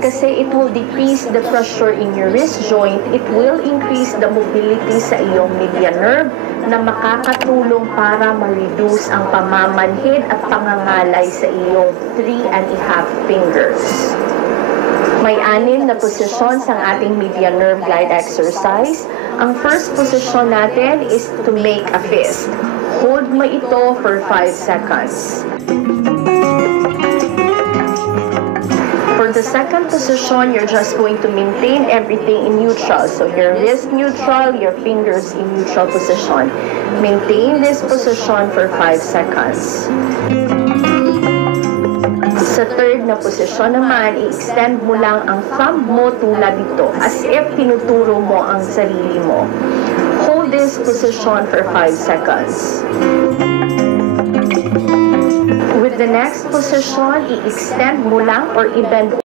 kasi it will decrease the pressure in your wrist joint. It will increase the mobility sa iyong median nerve na makakatulong para ma-reduce ang pamamanhid at pangangalay sa iyong 3½ fingers. May 6 na posisyon sa ating median nerve glide exercise. Ang first position natin is to make a fist. Hold mo ito for 5 seconds. For the second position, you're just going to maintain everything in neutral. So your wrist neutral, your fingers in neutral position. Maintain this position for 5 seconds. Sa third na posisyon naman, i-extend mo lang ang thumb mo tulad nito, as if tinuturo mo ang sarili mo. Hold this position for 5 seconds. With the next position, i-extend mo lang or i-bend